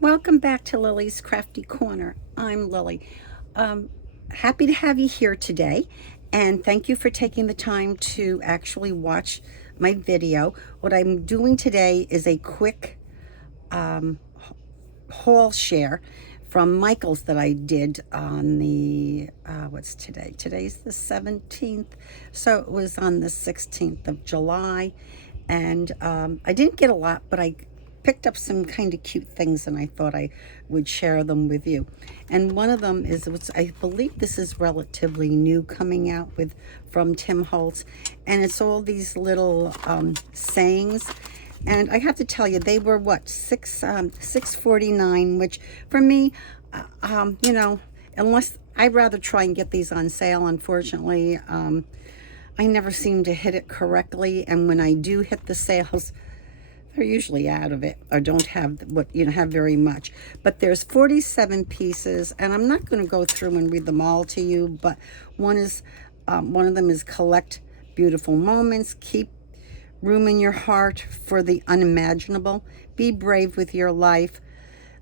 Welcome back to Lily's Crafty Corner. I'm Lily. Happy to have you here today, and thank you for taking the time to actually watch my video. What I'm doing today is a quick haul share from Michael's that I did on the, what's today? Today's the 17th, so it was on the 16th of July, and I didn't get a lot, but I picked up some kind of cute things and I thought I would share them with you. And one of them is, I believe this is relatively new, coming out with from Tim Holtz, and it's all these little sayings. And I have to tell you, they were what, $6.49, which for me, you know, unless I'd rather try and get these on sale. Unfortunately, I never seem to hit it correctly, and when I do hit the sales, they're usually out of it or don't have have very much. But there's 47 pieces, and I'm not going to go through and read them all to you. But one of them is collect beautiful moments, keep room in your heart for the unimaginable, be brave with your life,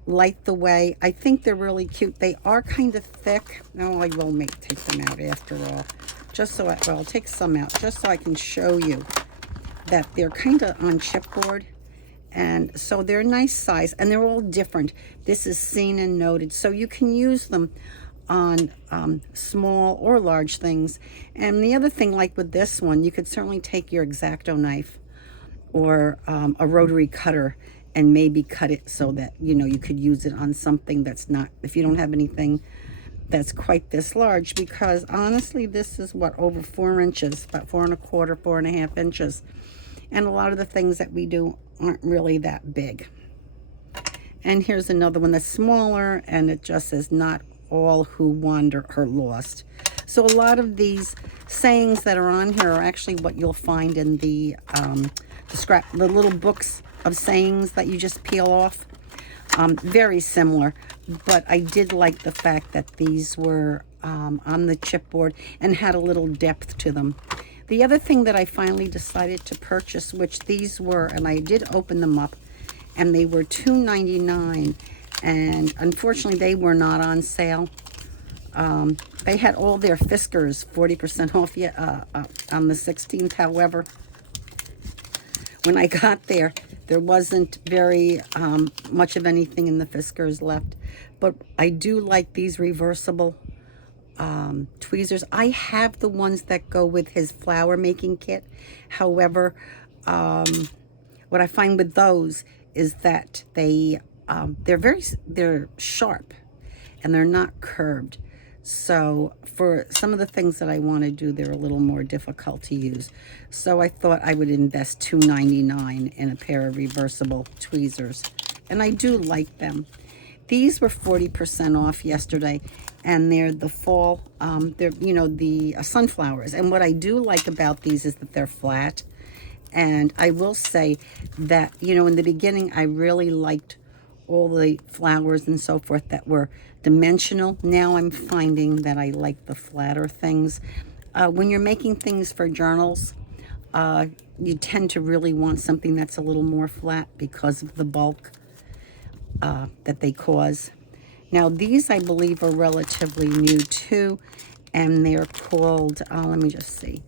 light the way. I think they're really cute. They are kind of thick. No, I will take them out after all. Just so I'll take some out just so I can show you that they're kind of on chipboard. And so they're a nice size, and they're all different. This is seen and noted, so you can use them on small or large things. And the other thing, like with this one, you could certainly take your X-Acto knife or a rotary cutter and maybe cut it so that you could use it on something that's not, if you don't have anything that's quite this large, because honestly this is what, over 4 inches, about 4 1/4, 4 1/2 inches, and a lot of the things that we do aren't really that big. And here's another one that's smaller, and it just says, not all who wander are lost. So a lot of these sayings that are on here are actually what you'll find in the little books of sayings that you just peel off. Very similar, but I did like the fact that these were on the chipboard and had a little depth to them. The other thing that I finally decided to purchase, which these were, and I did open them up, and they were $2.99, and unfortunately they were not on sale. They had all their Fiskars 40% off on the 16th. However, when I got there wasn't very much of anything in the Fiskars left. But I do like these reversible tweezers. I have the ones that go with his flower making kit. However, what I find with those is that they're sharp and they're not curved. So for some of the things that I want to do, they're a little more difficult to use. So I thought I would invest $2.99 in a pair of reversible tweezers, and I do like them. These were 40% off yesterday, and they're the fall, they're, the sunflowers. And what I do like about these is that they're flat. And I will say that, in the beginning, I really liked all the flowers and so forth that were dimensional. Now I'm finding that I like the flatter things. When you're making things for journals, you tend to really want something that's a little more flat because of the bulk that they cause. Now these, I believe, are relatively new too, and they're called, let me just see.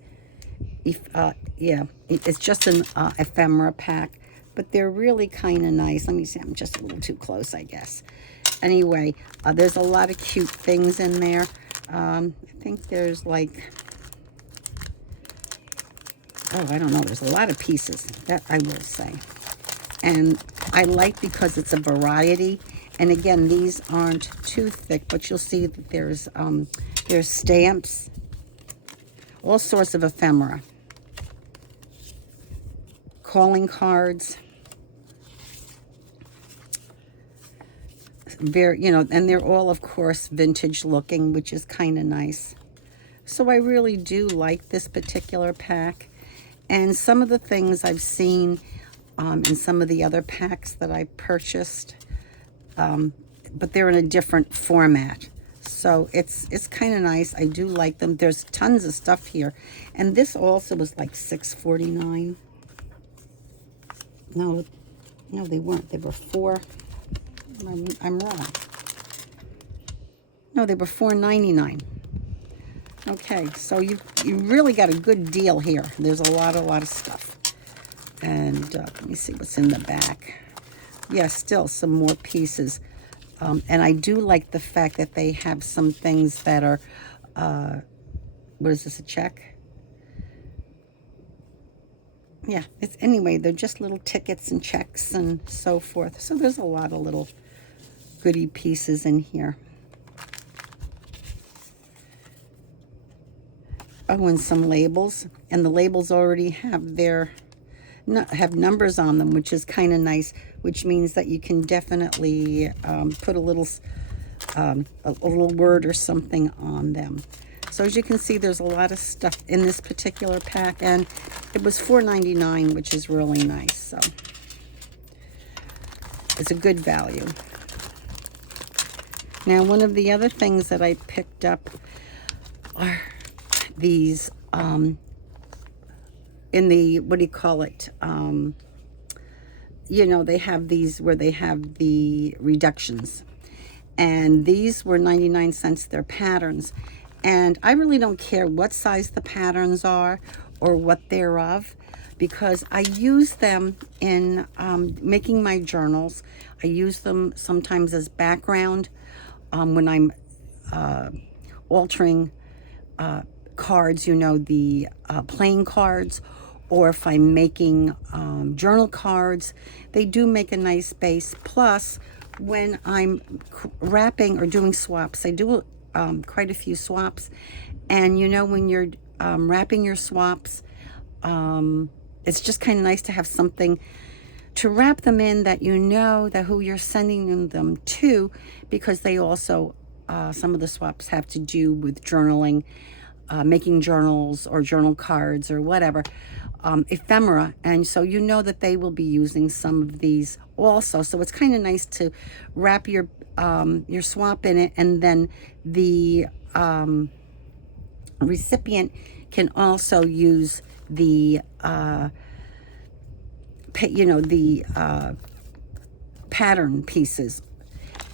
Yeah, it's just an ephemera pack, but they're really kind of nice. Let me see, I'm just a little too close, I guess. Anyway, there's a lot of cute things in there. I think there's like, oh, I don't know, there's a lot of pieces, that I will say. And I like because it's a variety. And again, these aren't too thick, but you'll see that there's stamps, all sorts of ephemera, calling cards, very, and they're all, of course, vintage looking, which is kind of nice. So I really do like this particular pack. And some of the things I've seen in some of the other packs that I purchased, but they're in a different format. So it's kind of nice. I do like them. There's tons of stuff here. And this also was like $6.49. No, they weren't. They were $4. I'm wrong. No, they were $4.99. Okay, so you really got a good deal here. There's a lot of stuff. And let me see what's in the back. Yeah, still some more pieces. And I do like the fact that they have some things that are, what is this, a check? Yeah, anyway, they're just little tickets and checks and so forth. So there's a lot of little goodie pieces in here. Oh, and some labels. And the labels already have have numbers on them, which is kind of nice, which means that you can definitely put a little word or something on them. So as you can see, there's a lot of stuff in this particular pack, and it was $4.99, which is really nice. So it's a good value. Now, one of the other things that I picked up are these in the, what do you call it? You know, they have these where they have the reductions. And these were 99 cents, they're patterns. And I really don't care what size the patterns are or what they're of, because I use them in making my journals. I use them sometimes as background when I'm altering cards, you know, the playing cards, or if I'm making journal cards. They do make a nice base. Plus, when I'm wrapping or doing swaps, I do quite a few swaps. And you know, when you're wrapping your swaps, it's just kind of nice to have something to wrap them in that you know that who you're sending them to, because they also, some of the swaps have to do with journaling, making journals or journal cards or whatever, ephemera, and so you know that they will be using some of these also. So it's kind of nice to wrap your swap in it, and then the recipient can also use the pattern pieces.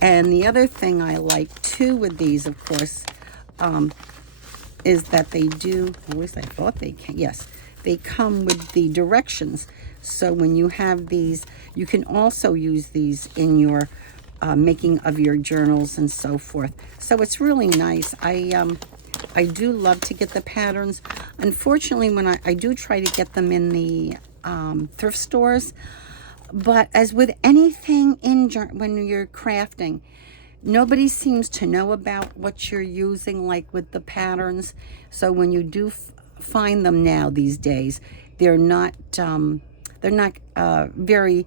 And the other thing I like too with these, of course, is that they do, at least I thought they can, yes, they come with the directions. So when you have these, you can also use these in your making of your journals and so forth. So it's really nice. I do love to get the patterns. Unfortunately, when I do try to get them in the thrift stores, but as with anything when you're crafting, nobody seems to know about what you're using, like with the patterns. So when you do find them now these days, they're not very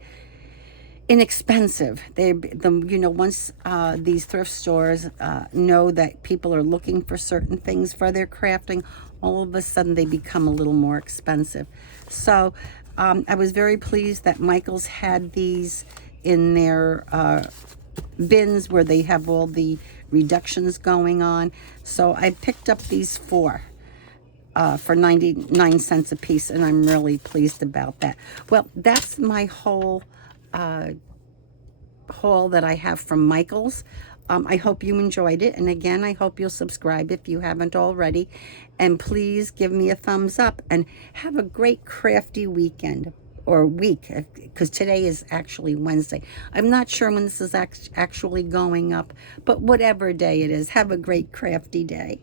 inexpensive. Once these thrift stores know that people are looking for certain things for their crafting, all of a sudden they become a little more expensive. So I was very pleased that Michaels had these in their bins where they have all the reductions going on. So I picked up these four for 99 cents a piece, and I'm really pleased about that. Well, that's my whole haul that I have from Michaels. I hope you enjoyed it, and again, I hope you'll subscribe if you haven't already, and please give me a thumbs up, and have a great crafty weekend or week, because today is actually Wednesday. I'm not sure when this is actually going up, but whatever day it is, have a great crafty day.